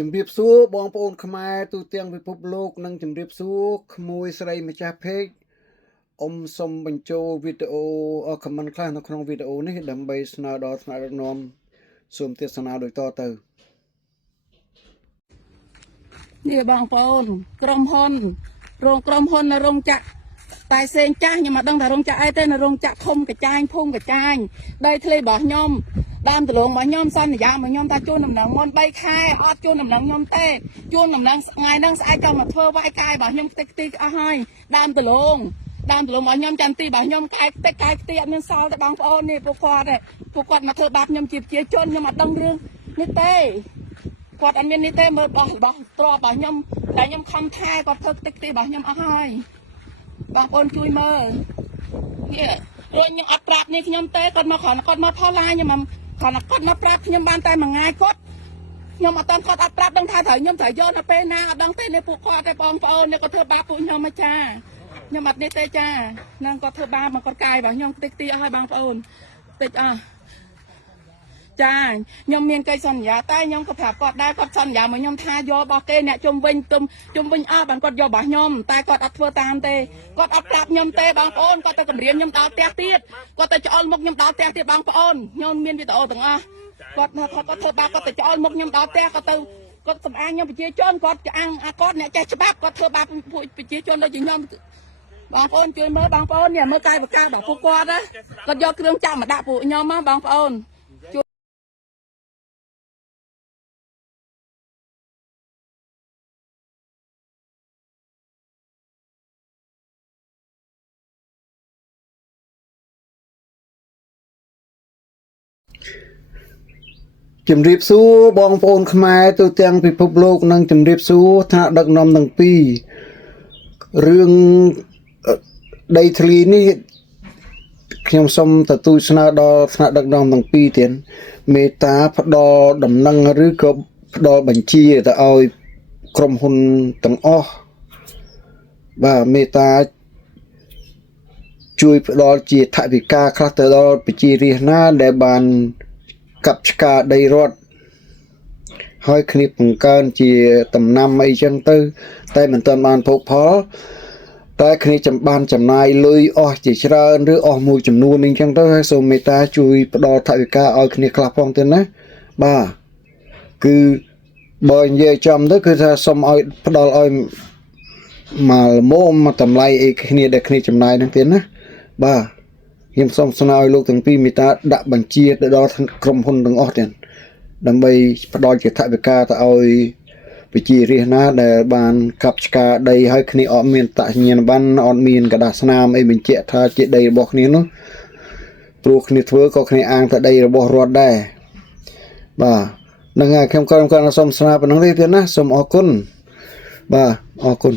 ជំរាបសួរបងប្អូនខ្មែរទូទាំងពិភពលោកនិងជំរាបសួរក្មួយស្រីម្ចាស់ពេកសូមបញ្ចូលវីដេអូខមមិនខ្លះនៅក្នុងវីដេអូនេះដើម្បីស្នើដល់ថ្នាក់ដឹកនាំសូមទេសនាដូចតទៅនេះបងប្អូនក្រុមហ៊ុនរោងចក្រតែសេងចាស់ខ្ញុំមកដឹងថារោងចក្រអីទេនៅរោងចក្រធំកចាញភូមិកចាញដីធ្លីរបស់ខ្ញុំដើមដលងរបស់ខ្ញុំសន្យារបស់ខ្ញុំថាជួនដំណឹងមុន3ខែអត់ជួនដំណឹងខ្ញុំទេជួនដំណឹងថ្ងៃហ្នឹងស្អែកក៏មកធ្វើវាយកាយរបស់ខ្ញុំខ្ទេចខ្ទីអស់ហើយដើមដលងរបស់ខ្ញុំចាំទីរបស់ខ្ញុំកាយខ្ទេចកាយខ្ទីអត់មានសល់ទេបងប្អូននេះពួកគាត់មកធ្វើបាបខ្ញុំជាប្រជាជនខ្ញុំអត់ដឹងរឿងនេះទេគាត់អត់មាននេះទេមើលរបស់ទ្រព្យរបស់ខ្ញុំតែខ្ញុំខំថែគាត់ធ្វើខ្ទេចខ្ទីរបស់ខ្ញុំអស់ហើយបងប្អូនជួយមើលនេះរួចខ្ញុំអត់ប្រាប់នេះខ្ញុំទេគាត់មកគាត់មកផលឡាយខ្ញុំគាត់មកប្រាប់ខ្ញុំបានតែមួយថ្ងៃខ្ញុំអត់តាមគាត់អត់ប្រាប់ដឹងថាត្រូវខ្ញុំត្រូវយកទៅពេលណាអត់ដឹងទេនេះពួកគាត់ទេបងប្អូននេះគាត់ធ្វើបាបពួកខ្ញុំមកចាខ្ញុំអត់នេះទេចានឹងគាត់ធ្វើបាបមកគាត់កាយរបស់ខ្ញុំខ្ទេចខ្ទីអស់ហើយបងប្អូនតិចអស់ចាខ្ញុំមានកិច្ចសន្យាតែខ្ញុំក៏ប្រាប់គាត់ដែរគាត់សន្យាមកខ្ញុំថាយករបស់គេអ្នកជុំវិញអស់បានគាត់យករបស់ខ្ញុំតែគាត់អត់ធ្វើតាមទេគាត់អត់ប្រាប់ខ្ញុំទេបងប្អូនគាត់ទៅគម្រាមខ្ញុំដល់ផ្ទះទៀតគាត់ទៅច្អល់មុខខ្ញុំដល់ផ្ទះទៀតបងប្អូនខ្ញុំមានវីដេអូទាំងអស់គាត់ធ្វើបាបគាត់ទៅច្អល់មុខខ្ញុំដល់ផ្ទះគាត់សម្អាងខ្ញុំប្រជាជនគាត់គាត់អ្នកចេះច្បាប់គាត់ធ្វើបាបពួកប្រជាជនដូចជាខ្ញុំបងប្អូនជួយមើលបងប្អូននេះមើលកាយប្រការរបស់ពួកគាត់ណាគាត់យកគ្រឿងចាក់មកដាក់ពួកខ្ញុំមកបងប្អូនជំរាបសួរបងប្អូនខ្មែរទូទាំងពិភពលោកនិងជំរាបសួរថ្នាក់ដឹកនាំទាំងពីររឿងដីធ្លីនេះខ្ញុំសូមទទូចស្នើដល់ថ្នាក់ដឹកនាំទាំងពីរទៀតមេត្តាផ្ដល់ដំណឹងឬក៏ផ្ដល់បញ្ជាទៅឲ្យក្រុមហ៊ុនទាំងអស់បាទមេត្តាជួយផ្ដល់ជាថវិកាខ្លះទៅដល់ប្រជារាស្ត្រណាដែលបានកាប់ឆ្ការដីរដ្ឋហើយគ្នាបង្កើនជាដំណាំអីចឹងទៅតែមិនទាន់បានភោគផលតែគ្នាបានចំណាយលុយអស់ជាច្រើនឬអស់មួយចំនួនអីចឹងទៅហើយសូមមេត្តាជួយផ្ដល់ថវិកាឲ្យគ្នាខ្លះផងទៅណាបាទគឺបើនិយាយចំទៅគឺថាសូមឲ្យផ្ដល់ឲ្យមកតម្លៃអីគ្នាដែលគ្នាចំណាយហ្នឹងទៀតណាបាទខ្ញុំសូមស្នើឲ្យលោកទាំងពីរមេត្តាដាក់បញ្ជាទៅដល់ក្រុមហ៊ុនទាំងអស់ទៀតដើម្បីផ្ដល់ជាថវិកាទៅឲ្យប្រជារាស្ត្រណាដែលបានកាប់ឆ្ការដីហើយគ្នាអត់មានតសញ្ញាណប័ណ្ណអត់មានកដាស់ស្នាមអីបញ្ជាក់ថាជាដីរបស់គ្នានោះព្រោះគ្នាធ្វើក៏គ្នាអាងថាដីរបស់រដ្ឋដែរបាទហ្នឹងហើយខ្ញុំក៏សូមស្នើប៉ុណ្្នឹងទេទៀតណាសូមអរគុណបាទអរគុណ